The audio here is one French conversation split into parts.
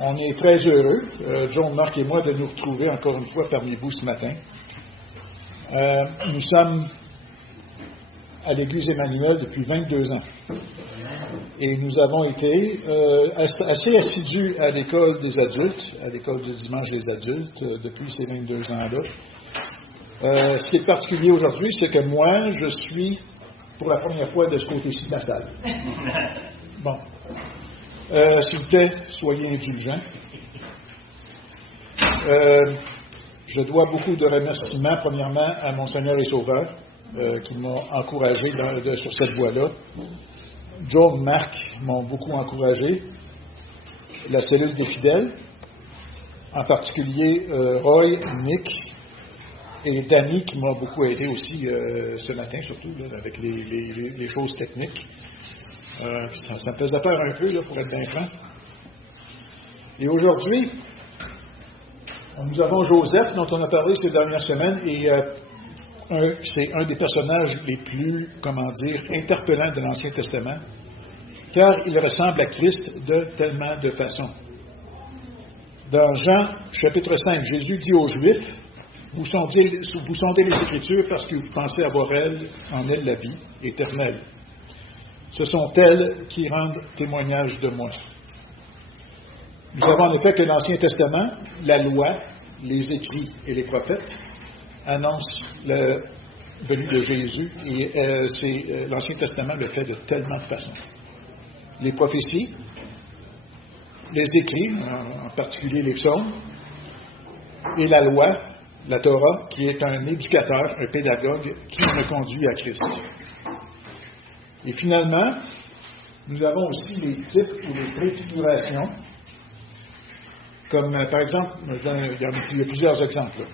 On est très heureux, John, Marc et moi, de nous retrouver encore une fois parmi vous ce matin. Nous sommes à l'Église Emmanuel depuis 22 ans. Et nous avons été assez assidus à l'école des adultes, à l'école du dimanche des adultes, depuis ces 22 ans-là. Ce qui est particulier aujourd'hui, c'est que moi, je suis pour la première fois de ce côté-ci de la salle. Bon. S'il vous plaît, soyez indulgents. Je dois beaucoup de remerciements, premièrement, à mon Seigneur et Sauveur, qui m'a encouragé sur cette voie-là. Joe, Marc m'ont beaucoup encouragé. La cellule des fidèles, en particulier Roy, Nick et Danny, qui m'ont beaucoup aidé aussi ce matin, surtout, là, avec les choses techniques. Ça me faisait peur un peu, là, pour être bien franc. Et aujourd'hui, nous avons Joseph, dont on a parlé ces dernières semaines, et c'est un des personnages les plus, interpellants de l'Ancien Testament, car il ressemble à Christ de tellement de façons. Dans Jean, chapitre 5, Jésus dit aux Juifs, vous sondez les Écritures parce que vous pensez avoir en elles la vie éternelle. Ce sont elles qui rendent témoignage de moi. Nous savons en effet que l'Ancien Testament, la loi, les écrits et les prophètes annoncent la venue de Jésus et l'Ancien Testament le fait de tellement de façons. Les prophéties, les écrits, en particulier les psaumes, et la loi, la Torah, qui est un éducateur, un pédagogue qui me conduit à Christ. Et finalement, nous avons aussi les types ou les préfigurations, comme par exemple, il y a plusieurs exemples.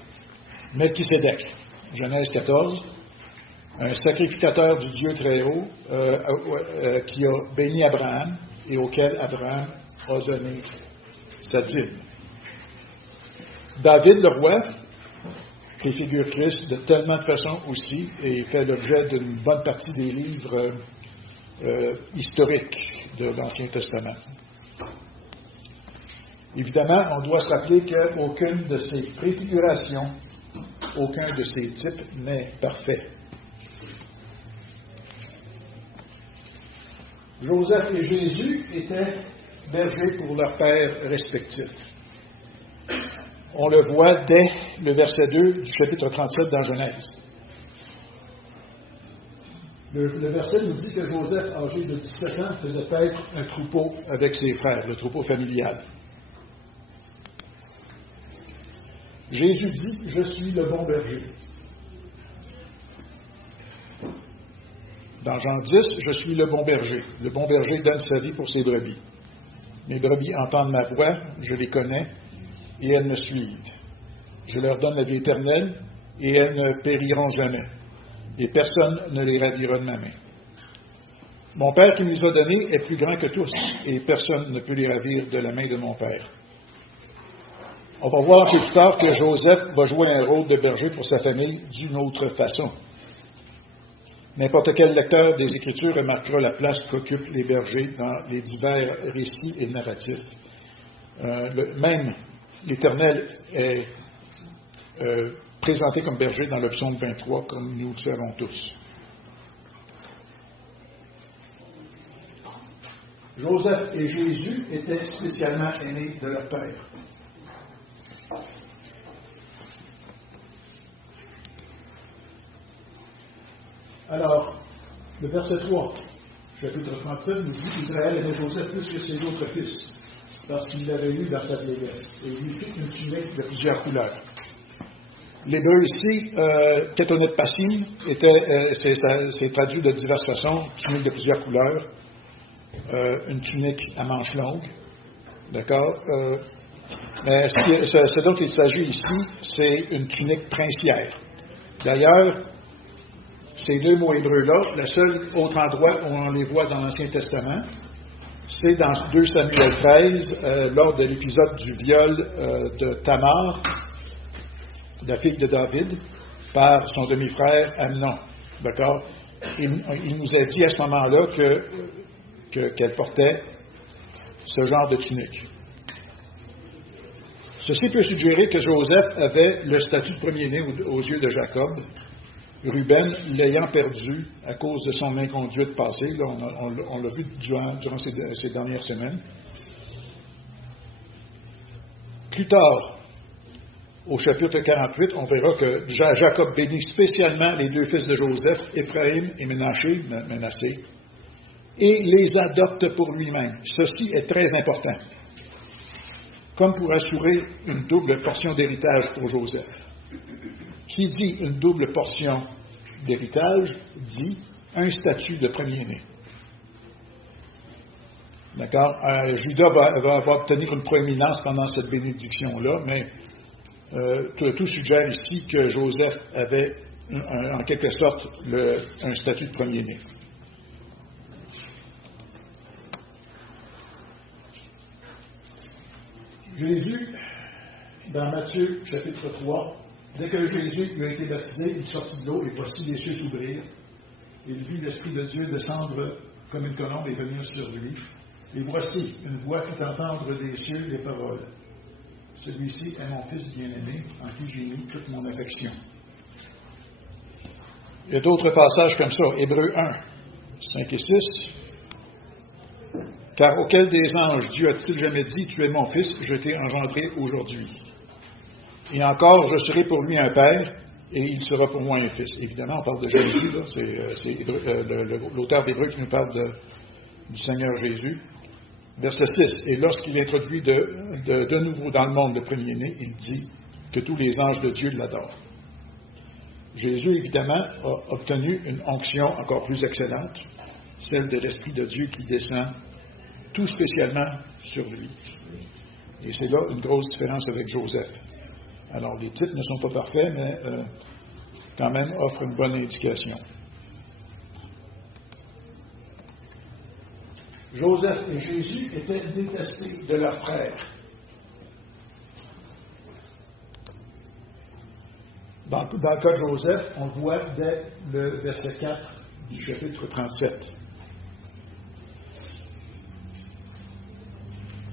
Melchisédek, Genèse 14, un sacrificateur du Dieu très haut qui a béni Abraham et auquel Abraham a donné sa dîme. David, le roi, préfigure Christ de tellement de façons aussi et fait l'objet d'une bonne partie des livres historiques de l'Ancien Testament. Évidemment, on doit se rappeler qu'aucune de ces préfigurations, aucun de ces types n'est parfait. Joseph et Jésus étaient bergers pour leurs pères respectifs. On le voit dès le verset 2 du chapitre 37 dans Genèse. Le verset nous dit que Joseph, âgé de 17 ans, faisait paître un troupeau avec ses frères, le troupeau familial. Jésus dit, « Je suis le bon berger ». Dans Jean 10, « Je suis le bon berger ». Le bon berger donne sa vie pour ses brebis. Mes brebis entendent ma voix, je les connais, et elles me suivent. Je leur donne la vie éternelle, et elles ne périront jamais, et personne ne les ravira de ma main. Mon Père qui me les a donnés est plus grand que tous, et personne ne peut les ravir de la main de mon Père. On va voir un peu plus tard que Joseph va jouer un rôle de berger pour sa famille d'une autre façon. N'importe quel lecteur des Écritures remarquera la place qu'occupent les bergers dans les divers récits et narratifs. Même l'Éternel est présenté comme berger dans le psaume 23, comme nous le savons tous. Joseph et Jésus étaient spécialement aimés de leur père. Alors, le verset 3, chapitre 37, nous dit qu'Israël aimait Joseph plus que ses autres fils, parce qu'il l'avait eu dans sa vieillesse, et lui fit une tunique de plusieurs couleurs. L'hébreu ici, Ketonet Passim, c'est traduit de diverses façons, tunique de plusieurs couleurs, une tunique à manches longues, d'accord? Mais ce dont il s'agit ici, c'est une tunique princière. D'ailleurs, ces deux mots hébreux-là, le seul autre endroit où on les voit dans l'Ancien Testament, c'est dans 2 Samuel 13, lors de l'épisode du viol de Tamar, la fille de David, par son demi-frère Amnon. D'accord? Il nous a dit à ce moment-là qu'elle portait ce genre de tunique. Ceci peut suggérer que Joseph avait le statut de premier-né aux yeux de Jacob, Ruben l'ayant perdu à cause de son inconduite passée. Là, on l'a vu durant ces dernières semaines. Plus tard, au chapitre 48, on verra que Jacob bénit spécialement les deux fils de Joseph, Éphraïm et Manassé, et les adopte pour lui-même. Ceci est très important, comme pour assurer une double portion d'héritage pour Joseph. Qui dit une double portion d'héritage, dit un statut de premier-né. D'accord? Judas va obtenir une proéminence pendant cette bénédiction-là, mais tout suggère ici que Joseph avait, en quelque sorte, un statut de premier-né. Jésus, dans Matthieu, chapitre 3, dès que Jésus lui a été baptisé, il sortit de l'eau et voici les cieux s'ouvrir. Il vit l'Esprit de Dieu descendre comme une colombe et venir sur lui. Et voici, une voix fit entendre des cieux les paroles. Celui-ci est mon Fils bien-aimé, en qui j'ai mis toute mon affection. Il y a d'autres passages comme ça. Hébreux 1, 5 et 6. Car auquel des anges Dieu a-t-il jamais dit, tu es mon Fils, je t'ai engendré aujourd'hui. Et encore, je serai pour lui un père, et il sera pour moi un fils. Évidemment, on parle de Jésus, là, c'est l'auteur d'Hébreux qui nous parle du Seigneur Jésus. Verset 6. Et lorsqu'il introduit de nouveau dans le monde le premier-né, il dit que tous les anges de Dieu l'adorent. Jésus, évidemment, a obtenu une onction encore plus excellente, celle de l'Esprit de Dieu qui descend tout spécialement sur lui. Et c'est là une grosse différence avec Joseph. Alors, les titres ne sont pas parfaits, mais quand même offrent une bonne indication. Joseph et Jésus étaient détestés de leurs frères. Dans le cas de Joseph, on le voit dès le verset 4 du chapitre 37.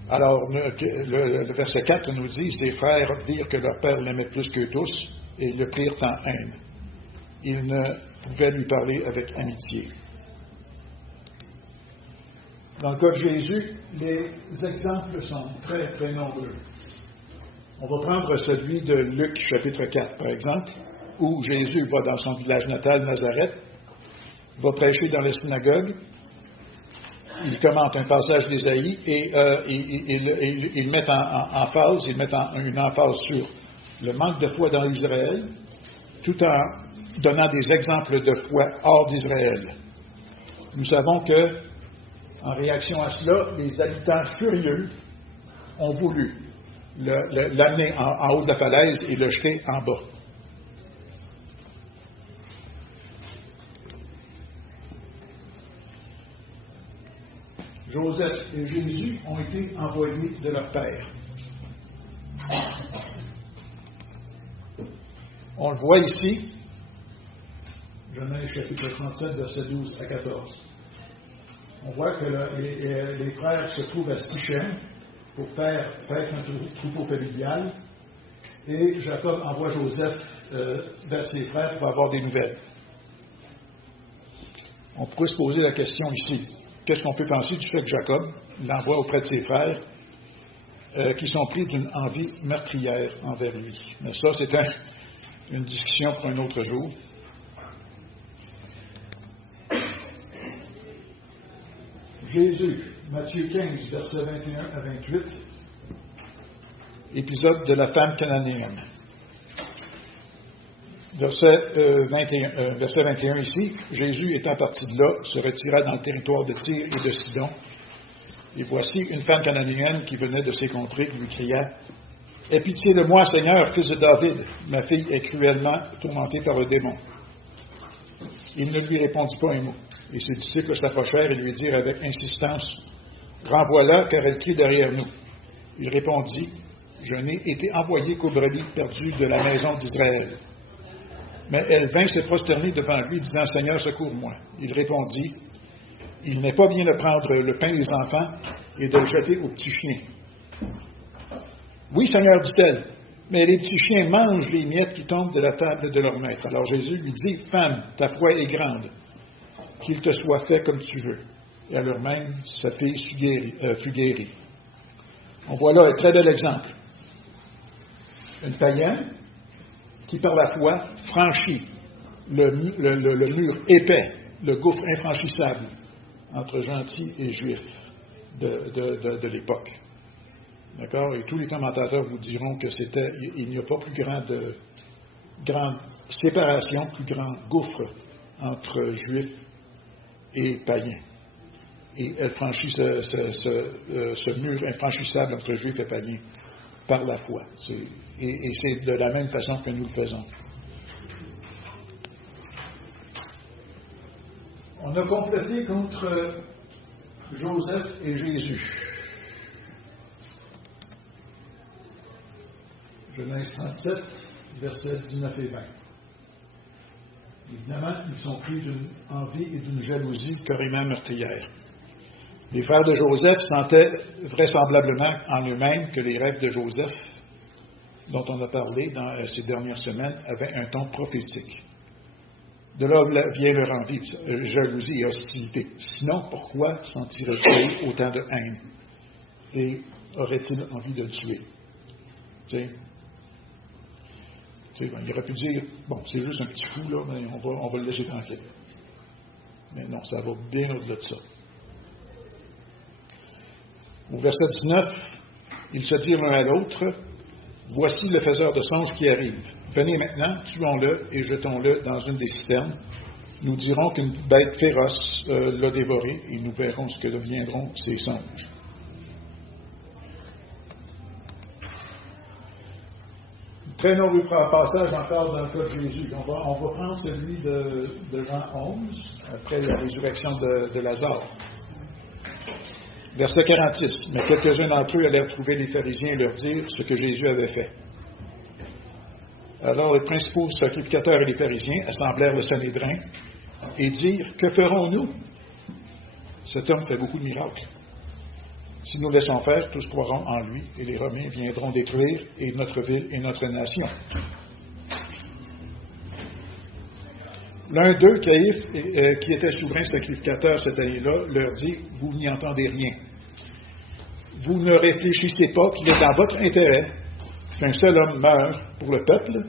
Alors, le verset 4 nous dit, ses frères dirent que leur père l'aimait plus qu'eux tous, et le prirent en haine. Ils ne pouvaient lui parler avec amitié. Dans le cas de Jésus, les exemples sont très, très nombreux. On va prendre celui de Luc, chapitre 4, par exemple, où Jésus va dans son village natal, Nazareth, va prêcher dans la synagogue, il commente un passage d'Ésaïe et il met une emphase sur le manque de foi dans Israël, tout en donnant des exemples de foi hors d'Israël. Nous savons que, en réaction à cela, les habitants furieux ont voulu l'amener en haut de la falaise et le jeter en bas. Joseph et Jésus ont été envoyés de leur père. On le voit ici, Genèse chapitre 37, verset 12 à 14. On voit que les frères se trouvent à Sichem pour faire un troupeau familial, et Jacob envoie Joseph vers ses frères pour avoir des nouvelles. On pourrait se poser la question ici. Qu'est-ce qu'on peut penser du fait que Jacob l'envoie auprès de ses frères qui sont pris d'une envie meurtrière envers lui? Mais ça, c'est une discussion pour un autre jour. Jésus, Matthieu 15, versets 21 à 28, épisode de la femme cananéenne. Verset 21 ici, Jésus étant parti de là, se retira dans le territoire de Tyr et de Sidon. Et voici une femme cananéenne qui venait de ces contrées qui lui cria « Aie pitié de moi, Seigneur, fils de David, ma fille est cruellement tourmentée par le démon. » Il ne lui répondit pas un mot. Et ses disciples s'approchèrent et lui dirent avec insistance « Renvoie-la, car elle crie derrière nous. » Il répondit « Je n'ai été envoyé qu'aux brebis perdues de la maison d'Israël. » Mais elle vint se prosterner devant lui, disant « Seigneur, secours-moi. » Il répondit « Il n'est pas bien de prendre le pain des enfants et de le jeter aux petits chiens. » Oui, Seigneur, dit-elle, mais les petits chiens mangent les miettes qui tombent de la table de leur maître. Alors Jésus lui dit, femme, ta foi est grande, qu'il te soit fait comme tu veux. Et alors même, sa fille fut guérie. On voit là un très bel exemple. Une païenne qui, par la foi, franchit le mur épais, le gouffre infranchissable entre gentils et juifs de l'époque. D'accord? Et tous les commentateurs vous diront que il n'y a pas plus grande séparation, plus grand gouffre entre juifs et païens. Et elle franchit ce mur infranchissable entre juifs et païens par la foi. Et c'est de la même façon que nous le faisons. On a complété contre Joseph et Jésus. Genèse 37, versets 19 et 20. Évidemment, ils sont pris d'une envie et d'une jalousie carrément meurtrière. Les frères de Joseph sentaient vraisemblablement en eux-mêmes que les rêves de Joseph, dont on a parlé dans ces dernières semaines, avaient un ton prophétique. De là vient leur envie, jalousie et hostilité. Sinon, pourquoi sentiraient-ils autant de haine? Et auraient-ils envie de le tuer? Il aurait pu dire, bon, c'est juste un petit fou, là, mais on va le laisser tranquille. Mais non, ça va bien au-delà de ça. Au verset 19, ils se dirent l'un à l'autre, voici le faiseur de songes qui arrive. Venez maintenant, tuons-le et jetons-le dans une des cisternes. Nous dirons qu'une bête féroce l'a dévoré et nous verrons ce que deviendront ces songes. Très nombreux passages encore dans le cas de Jésus. On va prendre celui de Jean 11, après la résurrection de Lazare. Verset 46. Mais quelques-uns d'entre eux allèrent trouver les pharisiens et leur dire ce que Jésus avait fait. Alors les principaux sacrificateurs et les pharisiens assemblèrent le Sanhédrin et dirent, que ferons-nous? Cet homme fait beaucoup de miracles. Si nous laissons faire, tous croiront en lui, et les Romains viendront détruire et notre ville et notre nation. L'un d'eux, Caïphe, qui était souverain sacrificateur cette année-là, leur dit, vous n'y entendez rien. Vous ne réfléchissez pas qu'il est dans votre intérêt qu'un seul homme meure pour le peuple,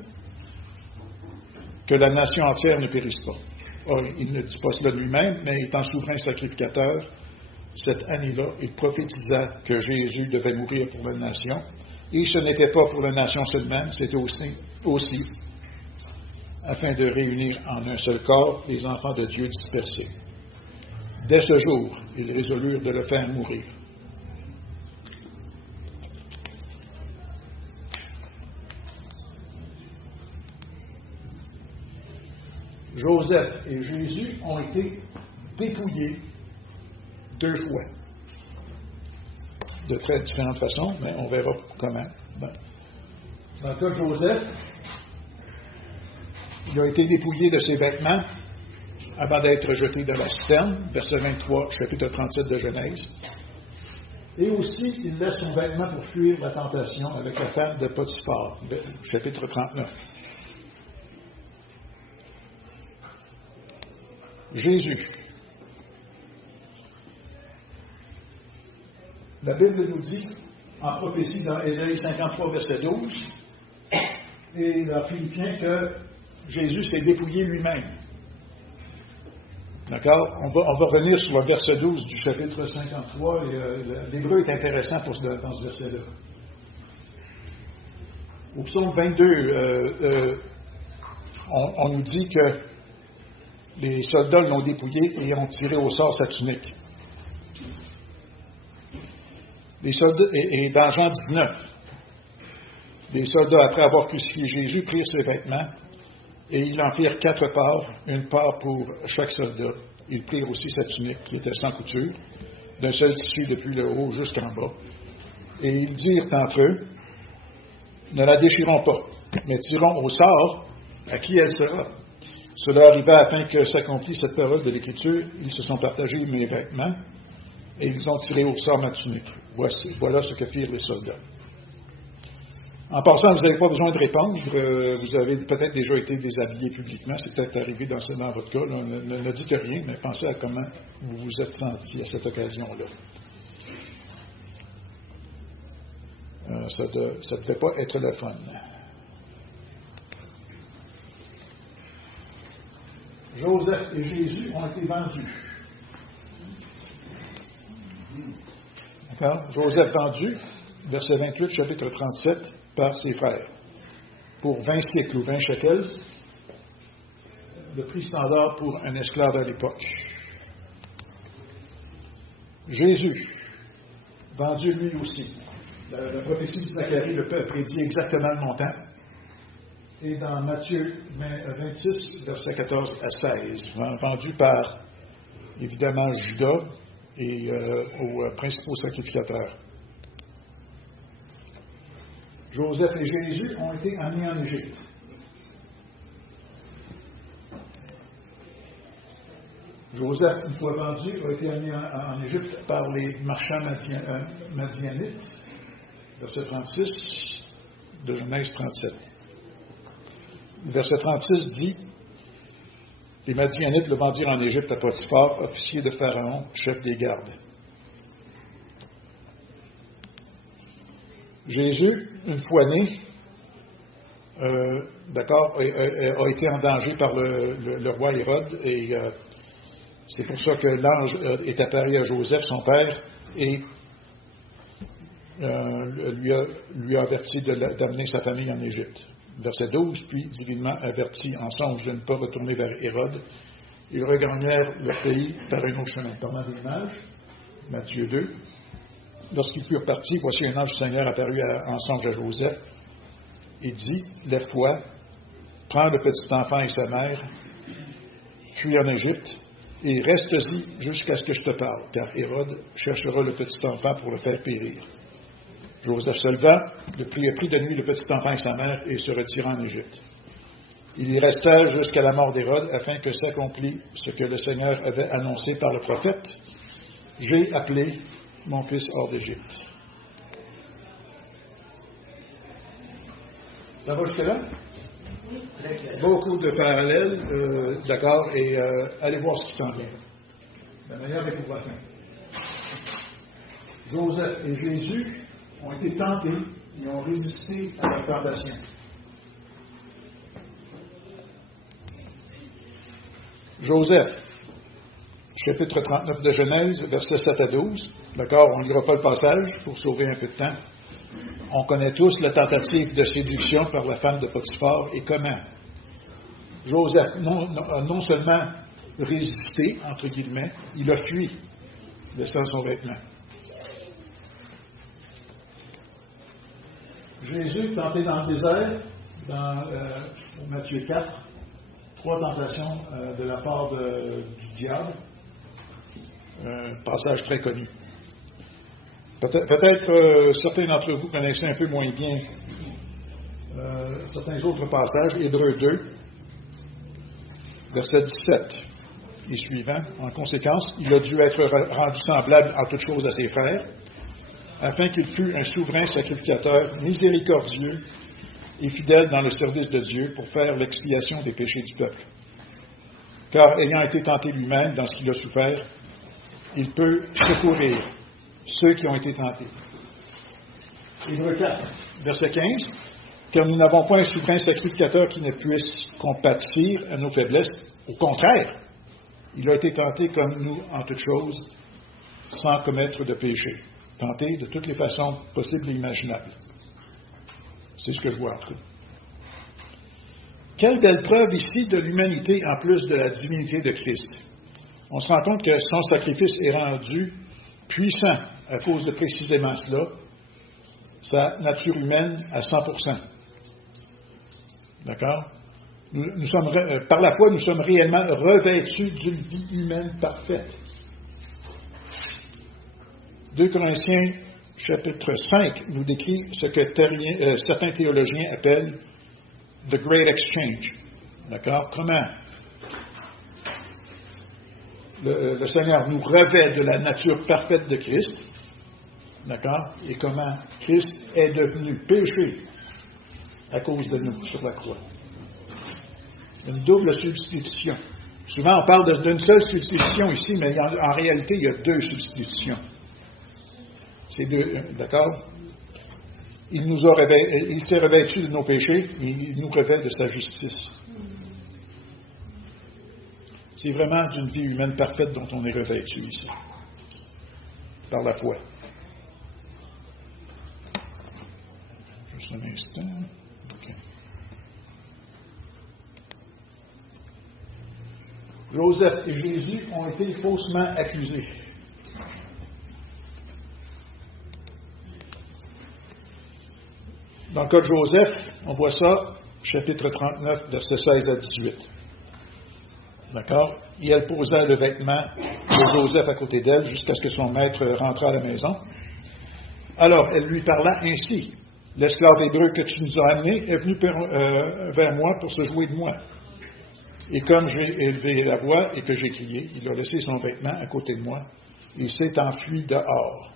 que la nation entière ne périsse pas. Or, il ne dit pas cela lui-même, mais étant souverain sacrificateur, cette année-là, il prophétisa que Jésus devait mourir pour la nation. Et ce n'était pas pour la nation seulement, c'était aussi afin de réunir en un seul corps les enfants de Dieu dispersés. Dès ce jour, ils résolurent de le faire mourir. Joseph et Jésus ont été dépouillés 2 fois. De très différentes façons, mais on verra comment. Dans le cas de Joseph, il a été dépouillé de ses vêtements avant d'être jeté dans la citerne, verset 23, chapitre 37 de Genèse. Et aussi, il laisse son vêtement pour fuir la tentation avec la femme de Potiphar, chapitre 39. Jésus. La Bible nous dit, en prophétie dans Ésaïe 53, verset 12, et dans Philippiens, que Jésus s'est dépouillé lui-même. D'accord? On va revenir sur le verset 12 du chapitre 53, et l'hébreu est intéressant dans ce verset-là. Au psaume 22, on nous dit que les soldats l'ont dépouillé et ont tiré au sort sa tunique. Les soldats, et dans Jean 19, les soldats, après avoir crucifié Jésus, prirent ses vêtements et ils en firent 4 parts, une part pour chaque soldat. Ils prirent aussi sa tunique, qui était sans couture, d'un seul tissu depuis le haut jusqu'en bas. Et ils dirent entre eux, ne la déchirons pas, mais tirons au sort à qui elle sera. Cela arriva afin que s'accomplisse cette parole de l'Écriture. Ils se sont partagés mes vêtements et ils ont tiré au sort ma tunique. Voilà ce que firent les soldats. En passant, vous n'avez pas besoin de répondre. Vous avez peut-être déjà été déshabillé publiquement. C'est peut-être arrivé dans votre cas. Là. Ne dites rien, mais pensez à comment vous vous êtes senti à cette occasion-là. Ça ne devait pas être le fun. Joseph et Jésus ont été vendus. D'accord? Joseph vendu, verset 28, chapitre 37, par ses frères, pour 20 cycles ou 20 shekels, le prix standard pour un esclave à l'époque. Jésus, vendu lui aussi. La prophétie de Zacharie le prédit exactement le montant. Et dans Matthieu 26, versets 14 à 16, vendu par, évidemment, Judas et aux principaux sacrificateurs. Joseph et Jésus ont été amenés en Égypte. Joseph, une fois vendu, a été amené en Égypte par les marchands madianites, verset 36 de Genèse 37. Verset 36 dit, les Madianites le vendirent en Égypte à Potiphar, officier de Pharaon, chef des gardes. Jésus, une fois né, a été en danger par le roi Hérode, et c'est pour ça que l'ange est apparu à Joseph, son père, et lui a averti d'amener sa famille en Égypte. Verset 12, puis, divinement averti en songe de ne pas retourner vers Hérode, ils regagnèrent leur pays par un autre chemin. Parlant des images, Matthieu 2, lorsqu'ils furent partis, voici un ange du Seigneur apparu en songe à Joseph, et dit, lève-toi, prends le petit enfant et sa mère, fuis en Égypte, et reste-y jusqu'à ce que je te parle, car Hérode cherchera le petit enfant pour le faire périr. Joseph se leva, prit de nuit le petit enfant et sa mère, et se retira en Égypte. Il y resta jusqu'à la mort d'Hérode, afin que s'accomplît ce que le Seigneur avait annoncé par le prophète. J'ai appelé mon fils hors d'Égypte. Ça va jusque-là? Beaucoup de parallèles, d'accord, et allez voir ce qui s'en vient. La meilleure est pour la fin. Joseph et Jésus ont été tentés et ont résisté à la tentation. Joseph, chapitre 39 de Genèse, versets 7 à 12. D'accord, on ne lira pas le passage pour sauver un peu de temps. On connaît tous la tentative de séduction par la femme de Potiphar et comment Joseph non seulement résisté, entre guillemets, il a fui, laissant son vêtement. Jésus, tenté dans le désert, dans Matthieu 4, 3 tentations de la part du diable, un passage très connu. Peut-être certains d'entre vous connaissez un peu moins bien certains autres passages, Hébreux 2, verset 17 et suivant. En conséquence, il a dû être rendu semblable en toutes choses à ses frères, afin qu'il fût un souverain sacrificateur miséricordieux et fidèle dans le service de Dieu pour faire l'expiation des péchés du peuple. Car, ayant été tenté lui-même dans ce qu'il a souffert, il peut secourir ceux qui ont été tentés. Hébreux 4, verset 15. Car nous n'avons pas un souverain sacrificateur qui ne puisse compatir à nos faiblesses. Au contraire, il a été tenté comme nous en toutes choses, sans commettre de péché. Tenté de toutes les façons possibles et imaginables. C'est ce que je vois en tout cas. Quelle belle preuve ici de l'humanité en plus de la divinité de Christ. On se rend compte que son sacrifice est rendu puissant à cause de précisément cela, sa nature humaine à 100%. D'accord? Par la foi, nous sommes réellement revêtus d'une vie humaine parfaite. 2 Corinthiens, chapitre 5, nous décrit ce que certains théologiens appellent « the great exchange ». D'accord? Comment le Seigneur nous revêt de la nature parfaite de Christ. D'accord? Et comment Christ est devenu péché à cause de nous sur la croix. Une double substitution. Souvent, on parle d'une seule substitution ici, mais en réalité, il y a deux substitutions. C'est deux, d'accord? Il s'est revêtu de nos péchés, et il nous revêt de sa justice. C'est vraiment d'une vie humaine parfaite dont on est revêtu ici, par la foi. Juste un instant. Okay. Joseph et Jésus ont été faussement accusés. Dans le cas de Joseph, on voit ça, chapitre 39, versets 16 à 18. D'accord? Et elle posa le vêtement de Joseph à côté d'elle jusqu'à ce que son maître rentrât à la maison. Alors, elle lui parla ainsi. L'esclave hébreu que tu nous as amené est venu vers moi pour se jouer de moi. Et comme j'ai élevé la voix et que j'ai crié, il a laissé son vêtement à côté de moi. Il s'est enfui dehors.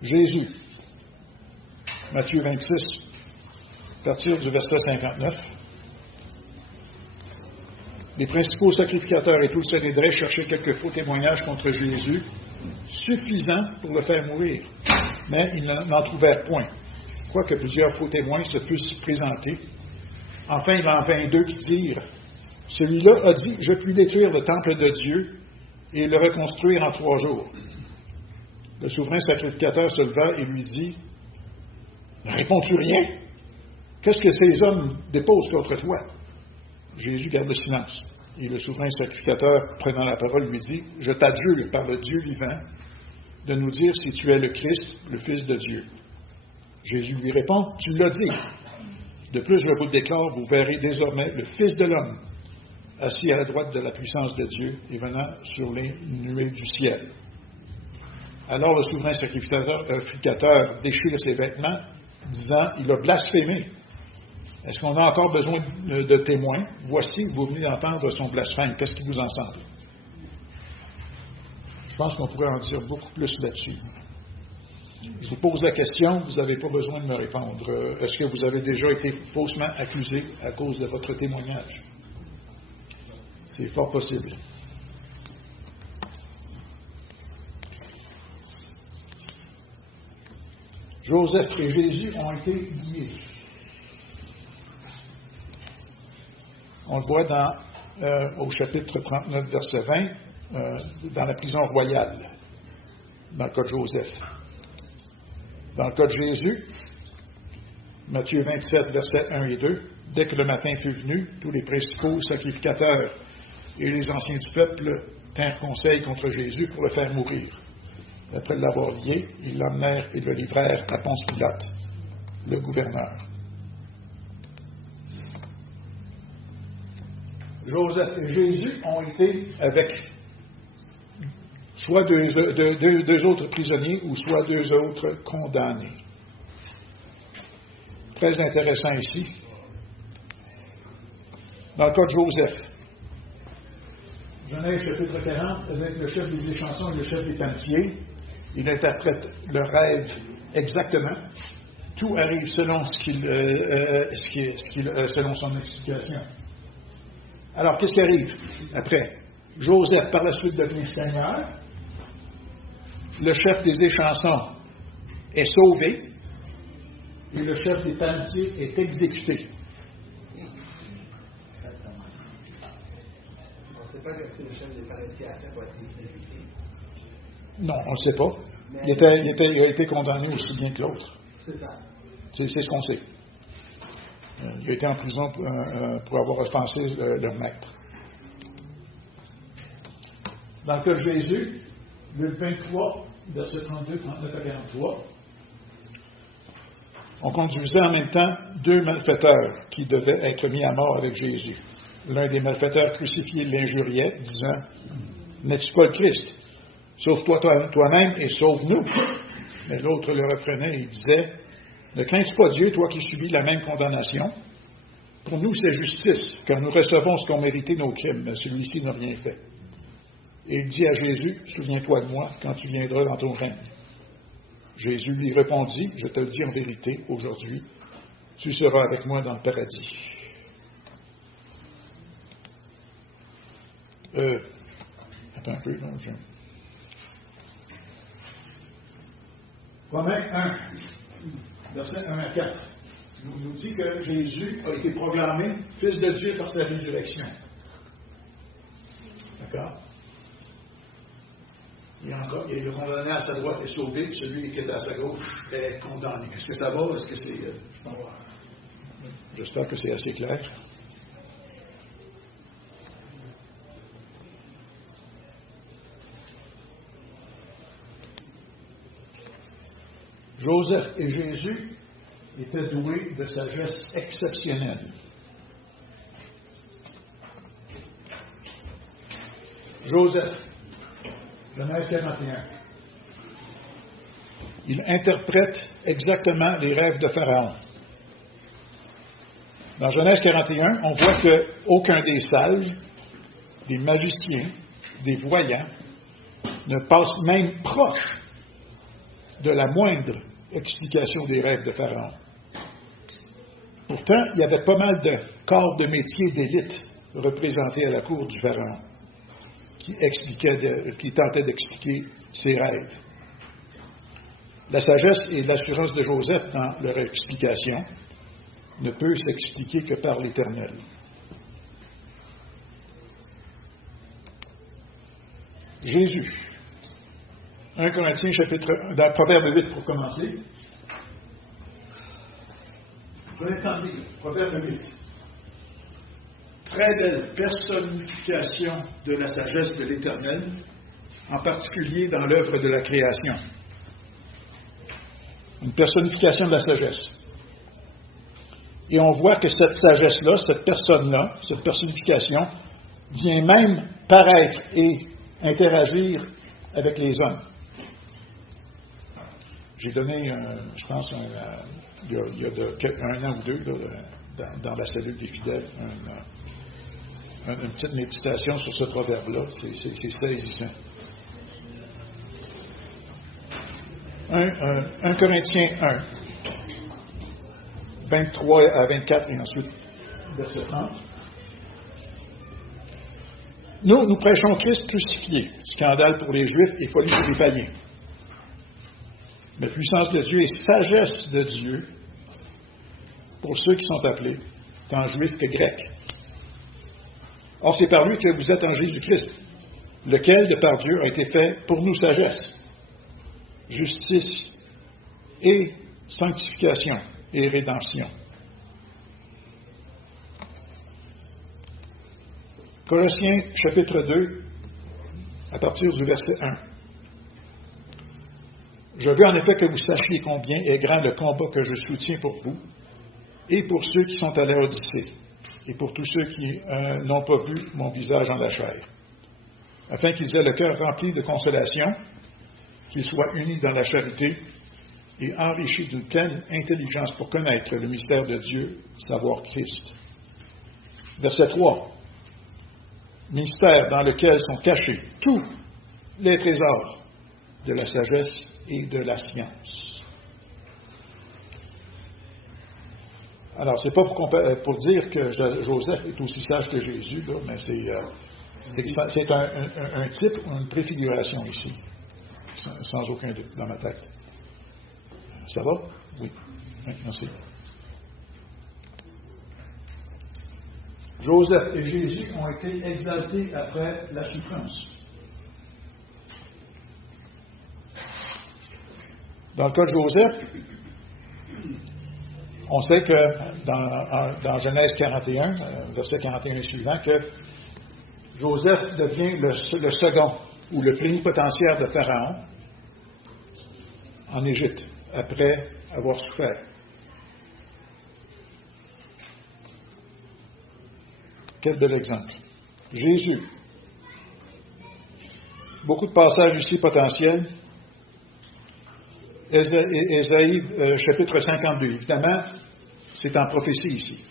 Jésus, Matthieu 26, à partir du verset 59. Les principaux sacrificateurs et tout le Sanhédrin cherchaient quelques faux témoignages contre Jésus, suffisants pour le faire mourir, mais ils n'en trouvèrent point. Quoique plusieurs faux témoins se fussent présentés. Enfin, il en vint deux qui dirent, « Celui-là a dit, je puis détruire le temple de Dieu et le reconstruire en 3 jours. » Le souverain sacrificateur se leva et lui dit, « Ne réponds-tu rien? Qu'est-ce que ces hommes déposent contre toi? » Jésus garde le silence. Et le souverain sacrificateur, prenant la parole, lui dit, « Je t'adjure par le Dieu vivant de nous dire si tu es le Christ, le Fils de Dieu. » Jésus lui répond, « Tu l'as dit. De plus, je vous le déclare, vous verrez désormais le Fils de l'homme, assis à la droite de la puissance de Dieu et venant sur les nuées du ciel. » Alors le souverain sacrificateur déchire ses vêtements, disant, « Il a blasphémé. Est-ce qu'on a encore besoin de témoins? Voici, vous venez d'entendre son blasphème. Qu'est-ce qui vous en semble? » Je pense qu'on pourrait en dire beaucoup plus là-dessus. Je vous pose la question, vous n'avez pas besoin de me répondre. Est-ce que vous avez déjà été faussement accusé à cause de votre témoignage? C'est fort possible. Joseph et Jésus ont été liés. On le voit au chapitre 39, verset 20, dans la prison royale, dans le cas de Joseph. Dans le cas de Jésus, Matthieu 27, versets 1 et 2, dès que le matin fut venu, tous les principaux sacrificateurs et les anciens du peuple tinrent conseil contre Jésus pour le faire mourir. Après l'avoir lié, ils l'emmenèrent et le livrèrent à Ponce Pilate, le gouverneur. Joseph et Jésus ont été avec soit deux autres prisonniers ou soit 2 autres condamnés. Très intéressant ici. Dans le cas de Joseph, Genèse chapitre 40, avec le chef des échansons et le chef des panetiers, il interprète le rêve exactement. Tout arrive selon selon son explication. Alors, qu'est-ce qui arrive après? Joseph, par la suite, devient seigneur. Le chef des échansons est sauvé. Et le chef des panetiers est exécuté. Exactement. On ne sait pas que le chef des panetiers a fait pour être exécuté. Non, on ne sait pas. Il a été condamné aussi bien que l'autre. C'est ça. C'est ce qu'on sait. Il a été en prison pour avoir offensé leur maître. Dans le cas de Jésus, Luc 23, versets 32, 39 à 43, on conduisait en même temps 2 malfaiteurs qui devaient être mis à mort avec Jésus. L'un des malfaiteurs crucifiés l'injuriait, disant, « N'es-tu pas le Christ? Sauve-toi toi-même et sauve-nous. » Mais l'autre le reprenait et disait, « Ne crains-tu pas Dieu, toi qui subis la même condamnation? Pour nous, c'est justice, car nous recevons ce qu'ont mérité nos crimes, mais celui-ci n'a rien fait. » Et il dit à Jésus, « Souviens-toi de moi quand tu viendras dans ton règne. » Jésus lui répondit, je te le dis en vérité, aujourd'hui, tu seras avec moi dans le paradis. Attends un peu, là. Romains 1, verset 1 à 4, nous dit que Jésus a été proclamé Fils de Dieu par sa résurrection. D'accord? Il est condamné à sa droite et sauvé, celui qui est à sa gauche est condamné. Est-ce que ça va? Est-ce que c'est. J'espère que c'est assez clair. Joseph et Jésus étaient doués de sagesse exceptionnelle. Joseph, Genèse 41, il interprète exactement les rêves de Pharaon. Dans Genèse 41, on voit qu'aucun des sages, des magiciens, des voyants, ne passe même proche de la moindre explication des rêves de Pharaon. Pourtant, il y avait pas mal de corps de métier d'élite représentés à la cour du Pharaon qui tentaient d'expliquer ses rêves. La sagesse et l'assurance de Joseph dans leur explication ne peut s'expliquer que par l'Éternel. Jésus. 1 Corinthiens chapitre 1, dans Proverbe 8 pour commencer. Vous allez entendre, Proverbe 8. Très belle personnification de la sagesse de l'Éternel, en particulier dans l'œuvre de la création. Une personnification de la sagesse. Et on voit que cette sagesse-là, cette personne-là, cette personnification, vient même paraître et interagir avec les hommes. J'ai donné, je pense, il y a un an ou deux, là, dans la cellule des fidèles, une petite méditation sur ce proverbe-là. C'est saisissant. 1 Corinthiens 1, 23 à 24, et ensuite verset 30. Nous prêchons Christ crucifié, scandale pour les Juifs et folie pour les païens. Mais puissance de Dieu et sagesse de Dieu pour ceux qui sont appelés, tant juifs que grecs. Or, c'est par lui que vous êtes en Jésus-Christ, lequel, de par Dieu, a été fait pour nous sagesse, justice et sanctification et rédemption. Colossiens chapitre 2, à partir du verset 1. Je veux en effet que vous sachiez combien est grand le combat que je soutiens pour vous, et pour ceux qui sont à la Odyssée, et pour tous ceux qui n'ont pas vu mon visage en la chair, afin qu'ils aient le cœur rempli de consolation, qu'ils soient unis dans la charité, et enrichis d'une pleine intelligence pour connaître le mystère de Dieu, savoir Christ. Verset 3. Mystère dans lequel sont cachés tous les trésors de la sagesse et de la science. Alors, c'est pas pour dire que Joseph est aussi sage que Jésus, là, mais c'est un type ou une préfiguration ici, sans aucun doute dans ma tête. Ça va? Oui. Merci. Joseph et Jésus ont été exaltés après la souffrance. Dans le cas de Joseph, on sait que dans Genèse 41, verset 41 et suivant, que Joseph devient le second ou le plénipotentiaire de Pharaon en Égypte, après avoir souffert. Quel bel exemple. Jésus. Beaucoup de passages ici potentiels. Ésaïe, chapitre 52. Évidemment, c'est en prophétie ici.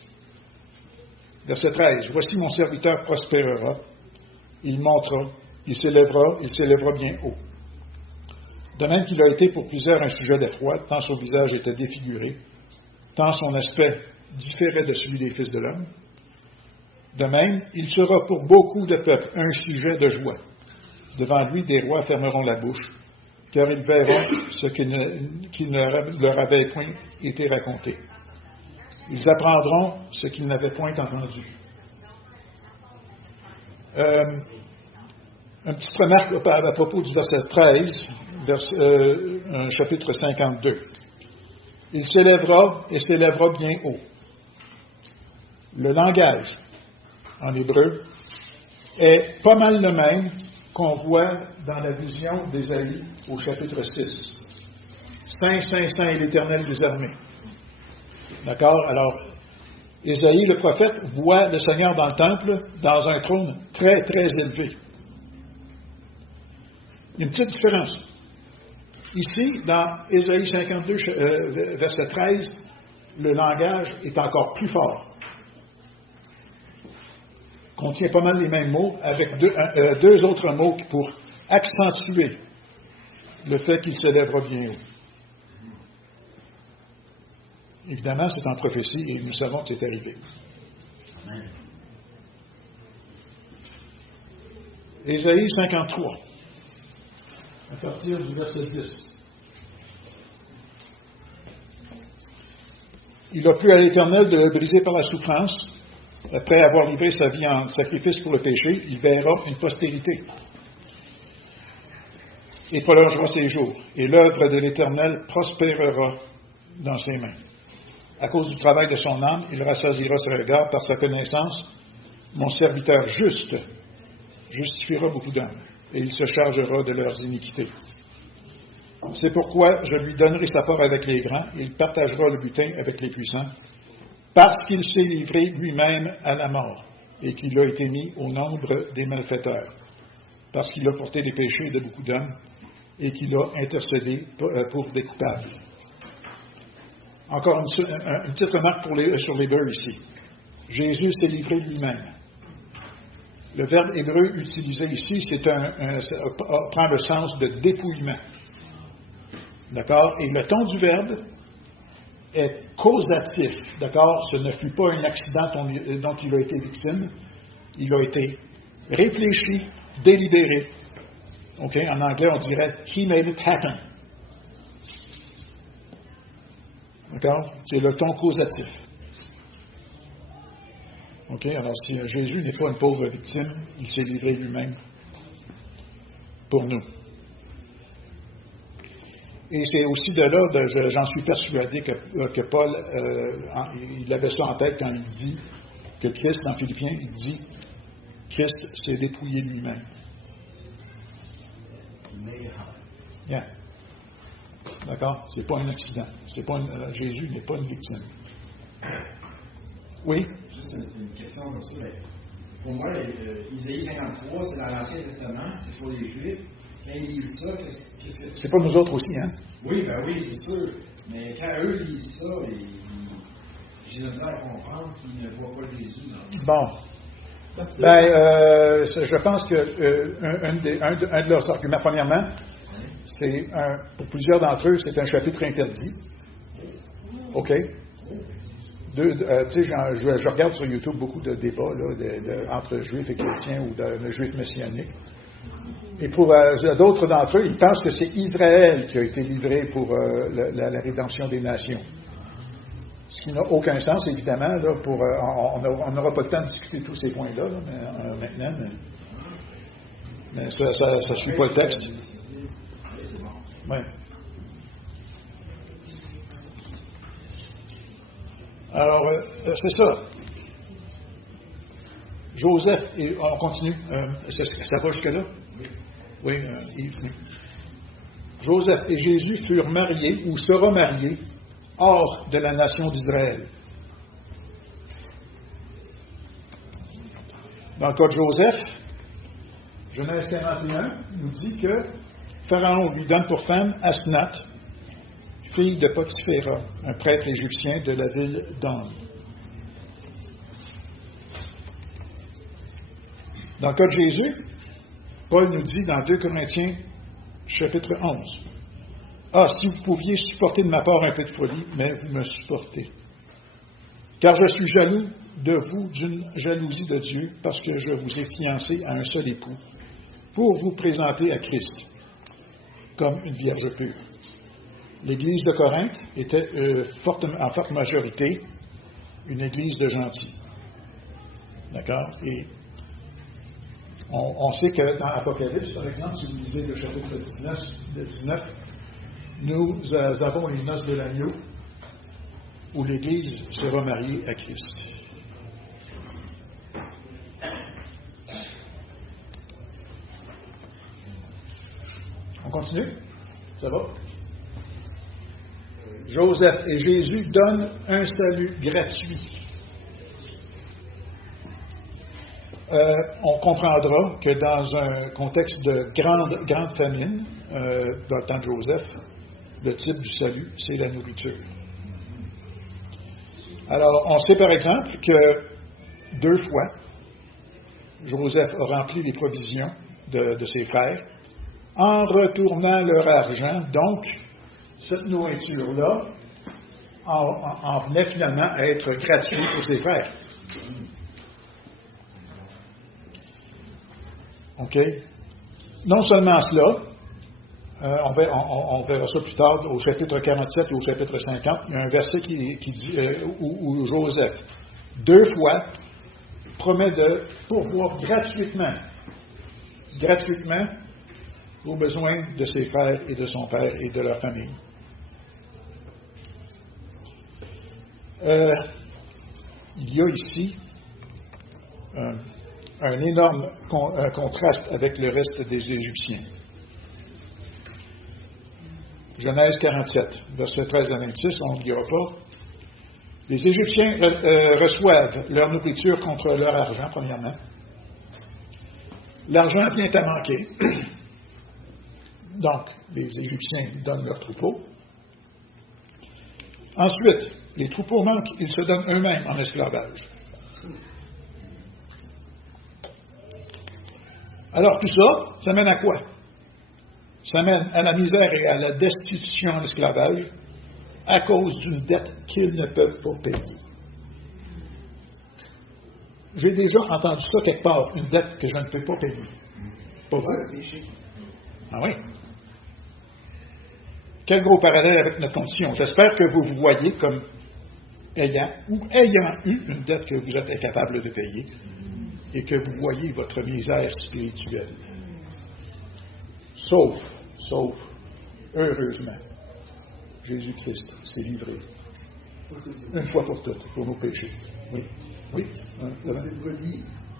Verset 13. Voici mon serviteur prospérera. Il montera. Il s'élèvera bien haut. De même qu'il a été pour plusieurs un sujet d'effroi, tant son visage était défiguré, tant son aspect différait de celui des fils de l'homme. De même, il sera pour beaucoup de peuples un sujet de joie. Devant lui, des rois fermeront la bouche, car ils verront ce qui ne leur avait point été raconté. Ils apprendront ce qu'ils n'avaient point entendu. Une petite remarque à propos du verset 13, chapitre 52. Il s'élèvera et s'élèvera bien haut. Le langage, en hébreu, est pas mal le même qu'on voit dans la vision d'Ésaïe au chapitre 6. Saint, Saint, Saint est l'Éternel des armées. D'accord? Alors, Ésaïe, le prophète, voit le Seigneur dans le temple, dans un trône très, très élevé. Il y a une petite différence. Ici, dans Ésaïe 52, verset 13, le langage est encore plus fort. Contient pas mal les mêmes mots, avec deux autres mots pour accentuer le fait qu'il se lèvera bien haut. Évidemment, c'est en prophétie et nous savons que c'est arrivé. Ésaïe 53, à partir du verset 10. Il a plu à l'Éternel de le briser par la souffrance. Après avoir livré sa vie en sacrifice pour le péché, il verra une postérité et prolongera ses jours. Et l'œuvre de l'Éternel prospérera dans ses mains. À cause du travail de son âme, il rassasiera ses regards par sa connaissance. Mon serviteur juste justifiera beaucoup d'hommes, et il se chargera de leurs iniquités. C'est pourquoi je lui donnerai sa part avec les grands, il partagera le butin avec les puissants, parce qu'il s'est livré lui-même à la mort, et qu'il a été mis au nombre des malfaiteurs, parce qu'il a porté les péchés de beaucoup d'hommes, et qu'il a intercédé pour des coupables. Encore une petite remarque sur l'hébreu ici. Jésus s'est livré lui-même. Le verbe hébreu utilisé ici, prend le sens de dépouillement. D'accord? Et le ton du verbe est causatif. D'accord? Ce ne fut pas un accident dont il a été victime. Il a été réfléchi, délibéré. OK? En anglais, on dirait « he made it happen ». D'accord? C'est le ton causatif. OK? Alors, si Jésus n'est pas une pauvre victime, il s'est livré lui-même pour nous. Et c'est aussi de là, j'en suis persuadé que Paul, il avait ça en tête quand il dit que Christ, dans Philippiens, il dit Christ s'est dépouillé lui-même. Yeah. D'accord? C'est pas un accident. Jésus n'est pas une victime. Oui? Juste une question comme ça. Pour moi, Isaïe 53, c'est dans l'Ancien Testament, c'est pour les Juifs. Quand ils lisent ça, qu'est-ce que c'est pas nous autres aussi, hein? Oui, ben oui, c'est sûr. Mais quand eux lisent ça, j'ai la misère à comprendre qu'ils ne voient pas Jésus dans ça. Bon. Je pense que un de leurs arguments, premièrement, c'est pour plusieurs d'entre eux, c'est un chapitre interdit. OK? Je regarde sur YouTube beaucoup de débats là, entre juifs et chrétiens ou de juifs messianiques. Et pour d'autres d'entre eux, ils pensent que c'est Israël qui a été livré pour la rédemption des nations. Ce qui n'a aucun sens, évidemment. Là, on n'aura pas le temps de discuter tous ces points-là maintenant, mais ça ne suit pas le texte. Ouais. Alors, c'est ça. Joseph, et on continue. Ça va jusque-là? Oui, Yves. Joseph et Jésus furent mariés ou seront mariés hors de la nation d'Israël. Dans le cas de Joseph, Genèse 41 nous dit que Pharaon lui donne pour femme Asnath, fille de Potiphéra, un prêtre égyptien de la ville d'An. Dans le cas de Jésus, Paul nous dit dans 2 Corinthiens, chapitre 11, Ah, si vous pouviez supporter de ma part un peu de folie, mais vous me supportez. Car je suis jaloux de vous d'une jalousie de Dieu, parce que je vous ai fiancé à un seul époux, pour vous présenter à Christ, comme une vierge pure. L'Église de Corinthe était en forte majorité une Église de gentils. D'accord? Et on sait que dans Apocalypse, par exemple, si vous lisez le chapitre 19, nous avons les noces de l'agneau où l'Église sera mariée à Christ. On continue? Ça va? Joseph et Jésus donnent un salut gratuit. On comprendra que dans un contexte de grande famine, dans le temps de Joseph, le type du salut, c'est la nourriture. Alors, on sait par exemple que 2 fois, Joseph a rempli les provisions de ses frères en retournant leur argent. Donc, cette nourriture-là en venait finalement à être gratuite pour ses frères. OK? Non seulement cela, on verra ça plus tard au chapitre 47 et au chapitre 50, il y a un verset qui dit où Joseph, 2 fois, promet de pourvoir gratuitement aux besoins de ses frères et de son père et de leur famille. Il y a ici un énorme contraste avec le reste des Égyptiens. Genèse 47, versets 13 à 26, on ne dira pas. Les Égyptiens reçoivent leur nourriture contre leur argent, premièrement. L'argent vient à manquer. Donc, les Égyptiens donnent leurs troupeaux. Ensuite, les troupeaux manquent, ils se donnent eux-mêmes en esclavage. Alors tout ça, ça mène à quoi? Ça mène à la misère et à la destitution en esclavage à cause d'une dette qu'ils ne peuvent pas payer. J'ai déjà entendu ça quelque part, une dette que je ne peux pas payer. Pas vous? Ah oui? Quel gros parallèle avec notre condition. J'espère que vous vous voyez comme ayant eu une dette que vous êtes incapable de payer et que vous voyez votre misère spirituelle. Sauf, heureusement, Jésus-Christ s'est livré une fois pour toutes pour nos péchés. Oui. Oui.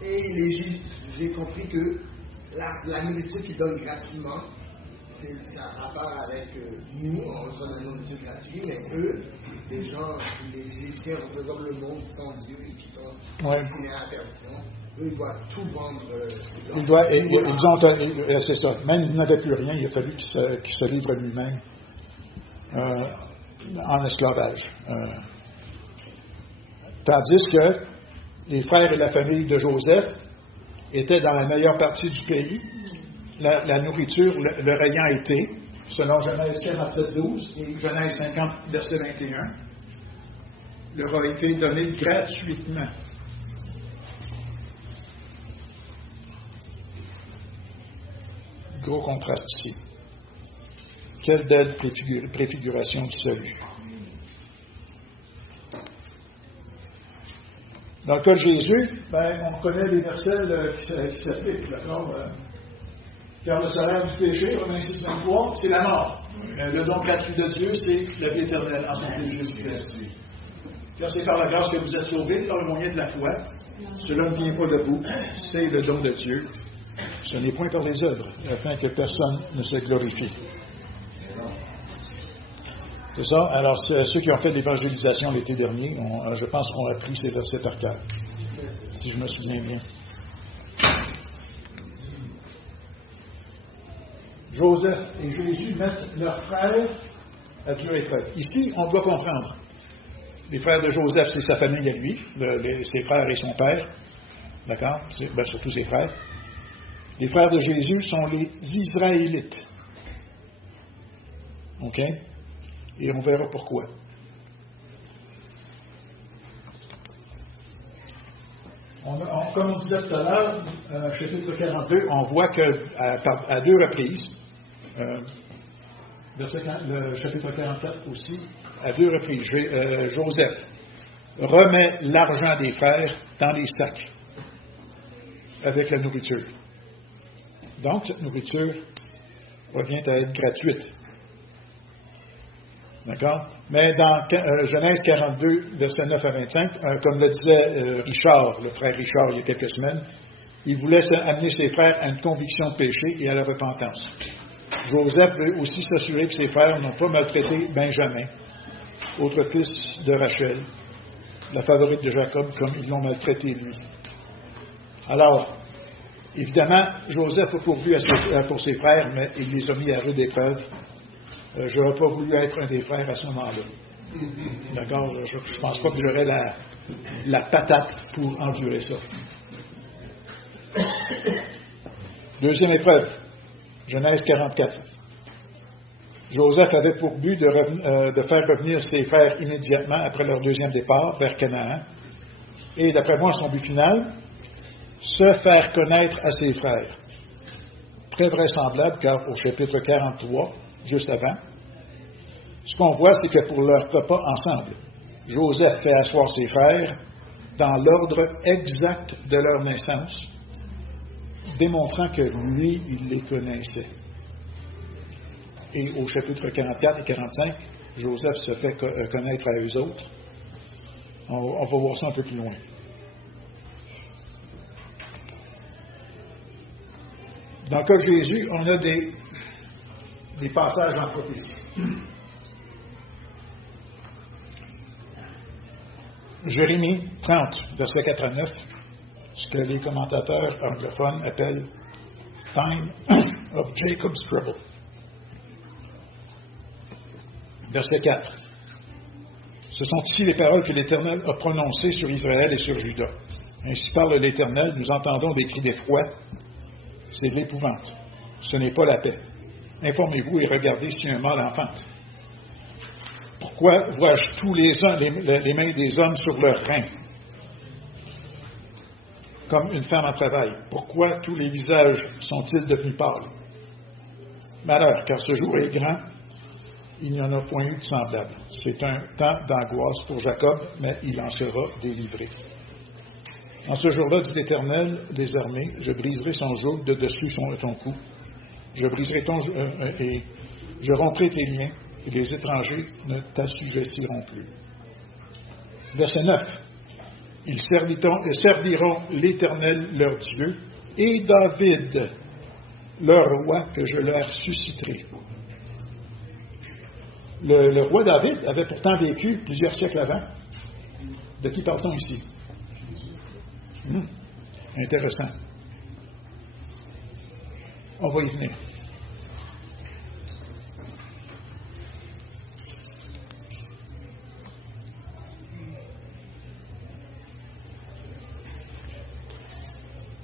Et l'Égypte, j'ai compris que la nourriture qu'ils donnent gratuitement, ça a rapport avec nous, on reçoit la nourriture gratuite, mais eux, les gens, les Égyptiens représentent le monde sans Dieu et qui sont destinés à la perdition. Eux, ils doivent tout vendre. C'est ça. Même ils n'avaient plus rien, il a fallu qu'ils se livrent lui-même en esclavage. Tandis que les frères et la famille de Joseph étaient dans la meilleure partie du pays. La nourriture leur ayant été, selon Genèse 47, 12 et Genèse 50, verset 21, leur a été donnée gratuitement. Gros contraste ici. Quelle belle préfiguration du salut. Dans le cas de Jésus, on connaît les versets qui s'appliquent, d'accord? Car le salaire du péché, Romains 6, 23, c'est la mort. Le don gratuit de Dieu, c'est la vie éternelle en son Fils Jésus-Christ. Car c'est par la grâce que vous êtes sauvés, par le moyen de la foi. Cela ne vient pas de vous, c'est le don de Dieu. Ce n'est point par les œuvres, afin que personne ne se glorifie. C'est ça? Alors, ceux qui ont fait de l'évangélisation l'été dernier, je pense qu'on a appris ces versets par cœur, si je me souviens bien. Joseph et Jésus mettent leurs frères à dure épreuve. Ici, on doit comprendre. Les frères de Joseph, c'est sa famille à lui, ses frères et son père. D'accord? Surtout ses frères. Les frères de Jésus sont les Israélites. OK? Et on verra pourquoi. Comme on disait tout à l'heure, chapitre 42, on voit qu'à deux reprises, le chapitre 44 aussi, à deux reprises, Joseph remet l'argent des frères dans les sacs avec la nourriture. Donc, cette nourriture revient à être gratuite. D'accord? Mais dans Genèse 42, versets 9 à 25, comme le disait Richard, le frère Richard, il y a quelques semaines, il voulait amener ses frères à une conviction de péché et à la repentance. Joseph veut aussi s'assurer que ses frères n'ont pas maltraité Benjamin, autre fils de Rachel, la favorite de Jacob, comme ils l'ont maltraité lui. Alors, évidemment, Joseph a pourvu pour ses frères, mais il les a mis à rude épreuve. Je n'aurais pas voulu être un des frères à ce moment-là. D'accord? Je ne pense pas que j'aurais la patate pour endurer ça. Deuxième épreuve, Genèse 44. Joseph avait pour but de faire revenir ses frères immédiatement après leur deuxième départ vers Canaan. Et d'après moi, son but final, se faire connaître à ses frères. Très vraisemblable, car au chapitre 43, juste avant, ce qu'on voit, c'est que pour leur repas ensemble, Joseph fait asseoir ses frères dans l'ordre exact de leur naissance, démontrant que lui, il les connaissait. Et au chapitre 44 et 45, Joseph se fait connaître à eux autres. On va voir ça un peu plus loin. Dans le cas de Jésus, on a des passages en prophétie. Jérémie 30, verset 4 à 9, ce que les commentateurs anglophones appellent « Time of Jacob's Trouble ». Verset 4. Ce sont ici les paroles que l'Éternel a prononcées sur Israël et sur Juda. Ainsi parle l'Éternel, nous entendons des cris d'effroi. C'est de l'épouvante. Ce n'est pas la paix. Informez-vous et regardez si un mal enfante. Pourquoi vois-je tous les mains des hommes sur leurs reins, comme une femme en travail? Pourquoi tous les visages sont-ils devenus pâles? Malheur, car ce jour est grand, il n'y en a point eu de semblable. C'est un temps d'angoisse pour Jacob, mais il en sera délivré. En ce jour-là, dit l'Éternel des armées, je briserai son joug de dessus ton cou. Je briserai et je romprai tes liens, et les étrangers ne t'assujettiront plus. Verset 9. Ils serviront l'Éternel leur Dieu et David, leur roi que je leur susciterai. Le roi David avait pourtant vécu plusieurs siècles avant. De qui parle-t-on ici? Intéressant. On va y venir.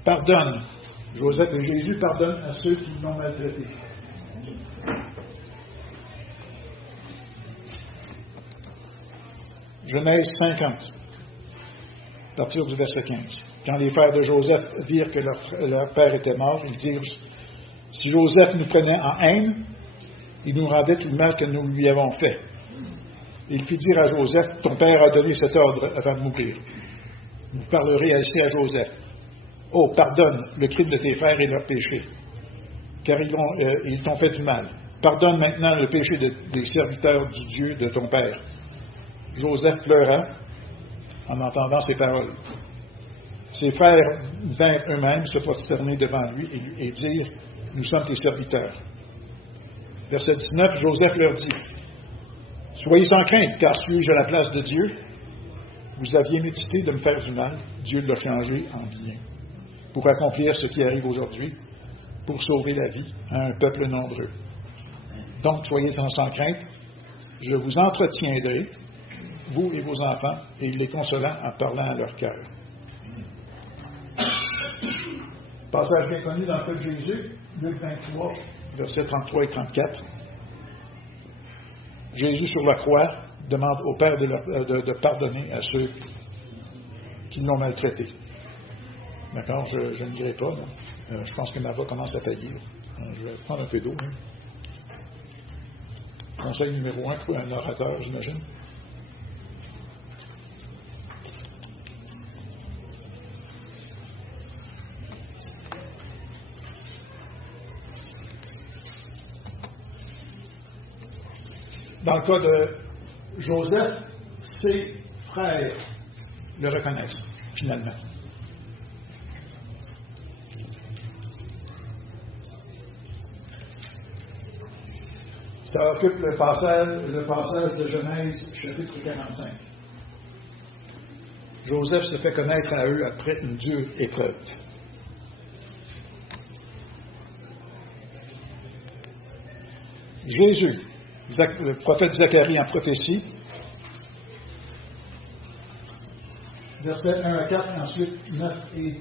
Pardonne. Joseph et Jésus pardonnent à ceux qui l'ont maltraité. Genèse 50, à partir du verset 15. Quand les frères de Joseph virent que leur père était mort, ils dirent, si Joseph nous prenait en haine, il nous rendait tout le mal que nous lui avons fait. Il fit dire à Joseph, ton père a donné cet ordre avant de mourir. Vous parlerez ainsi à Joseph. Oh, pardonne le crime de tes frères et leurs péchés, car ils t'ont fait du mal. Pardonne maintenant le péché des serviteurs du Dieu de ton père. Joseph pleura en entendant ces paroles. Ses frères vinrent eux-mêmes se prosterner devant lui et dire, nous sommes tes serviteurs. Verset 19, Joseph leur dit, soyez sans crainte, car suis-je à la place de Dieu? Vous aviez médité de me faire du mal, Dieu l'a changé en bien, pour accomplir ce qui arrive aujourd'hui, pour sauver la vie à un peuple nombreux. Donc, soyez sans crainte, je vous entretiendrai, vous et vos enfants, et les consolant en parlant à leur cœur. Passage bien connu dans le cas de Jésus, Luc 23, versets 33 et 34. Jésus sur la croix demande au Père de pardonner à ceux qui l'ont maltraité. D'accord? Je ne dirai pas. Je pense que ma voix commence à faillir. Je vais prendre un peu d'eau. Conseil numéro 1 pour un orateur, j'imagine. Dans le cas de Joseph, ses frères le reconnaissent, finalement. Ça occupe le passage de Genèse, chapitre 45. Joseph se fait connaître à eux après une dure épreuve. Jésus, le prophète Zacharie en prophétie, versets 1 à 4, ensuite 9 et 10.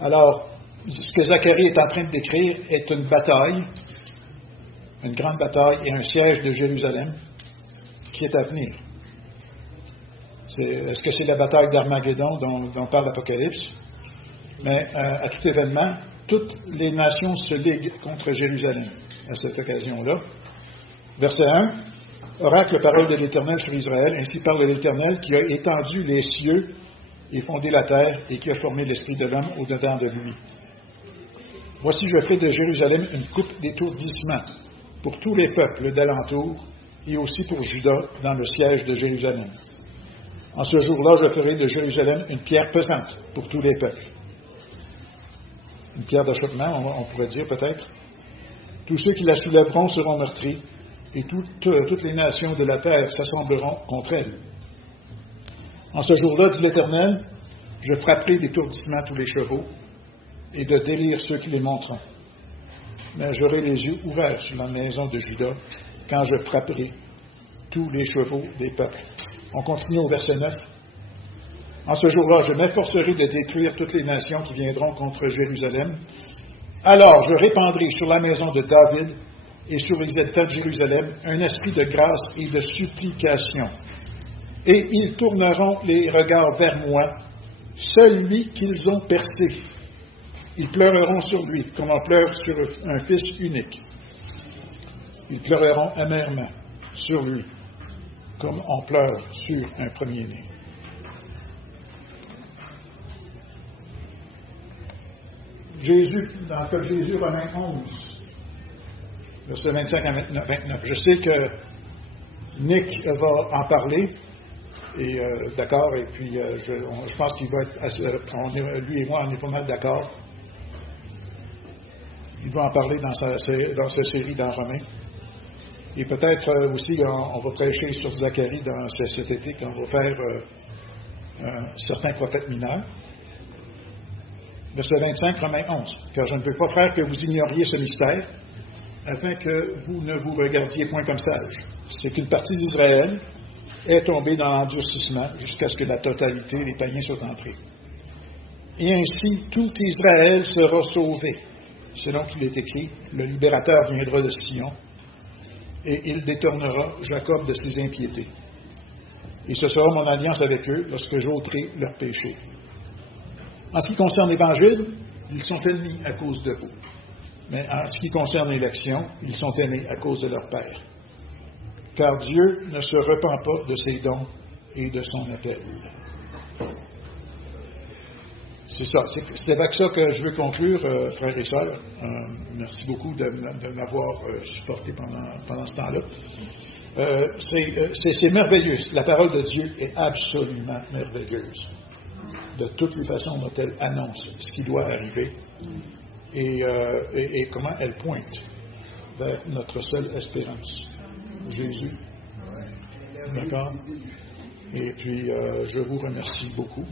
Alors, ce que Zacharie est en train de décrire est une bataille, une grande bataille et un siège de Jérusalem qui est à venir. Est-ce que c'est la bataille d'Armageddon dont parle l'Apocalypse? Mais à tout événement, toutes les nations se liguent contre Jérusalem à cette occasion-là. Verset 1, oracle, parole de l'Éternel sur Israël, ainsi parle l'Éternel qui a étendu les cieux et fondé la terre et qui a formé l'esprit de l'homme au-dedans de lui. Voici, je fais de Jérusalem une coupe d'étourdissement pour tous les peuples d'alentour et aussi pour Juda dans le siège de Jérusalem. En ce jour-là, je ferai de Jérusalem une pierre pesante pour tous les peuples. Une pierre d'achoppement, on pourrait dire peut-être. Tous ceux qui la soulèveront seront meurtris et toutes les nations de la terre s'assembleront contre elle. En ce jour-là, dit l'Éternel, je frapperai d'étourdissement tous les chevaux et de délire ceux qui les monteront. Mais j'aurai les yeux ouverts sur la maison de Juda quand je frapperai tous les chevaux des peuples. On continue au verset 9. En ce jour-là, je m'efforcerai de détruire toutes les nations qui viendront contre Jérusalem. Alors je répandrai sur la maison de David et sur les habitants de Jérusalem un esprit de grâce et de supplication. Et ils tourneront les regards vers moi, celui qu'ils ont percé. Ils pleureront sur lui, comme on pleure sur un fils unique. Ils pleureront amèrement sur lui, comme on pleure sur un premier-né. Jésus, dans le cas de Jésus, Romains 11, versets 25 à 29. Je sais que Nick va en parler, et d'accord, et puis je pense qu'il va être, lui et moi, on est pas mal d'accord. Il va en parler dans sa série dans Romains. Et peut-être aussi, on va prêcher sur Zacharie dans cet été, quand on va faire certains prophètes mineurs. Verset 25, Romains 11. Car je ne veux pas, frères, que vous ignoriez ce mystère, afin que vous ne vous regardiez point comme sages. C'est qu'une partie d'Israël est tombée dans l'endurcissement jusqu'à ce que la totalité des païens soit entrée. Et ainsi, tout Israël sera sauvé. Selon qu'il est écrit, le libérateur viendra de Sion, et il détournera Jacob de ses impiétés. Et ce sera mon alliance avec eux lorsque j'ôterai leurs péchés. En ce qui concerne l'Évangile, ils sont ennemis à cause de vous. Mais en ce qui concerne l'élection, ils sont aimés à cause de leur Père. Car Dieu ne se repent pas de ses dons et de son appel. C'est ça. C'est avec ça que je veux conclure, frères et sœurs. Merci beaucoup de m'avoir supporté pendant ce temps-là. C'est merveilleux. La parole de Dieu est absolument merveilleuse. De toutes les façons dont elle annonce ce qui doit arriver et comment elle pointe vers notre seule espérance, Jésus. D'accord? Et puis, je vous remercie beaucoup.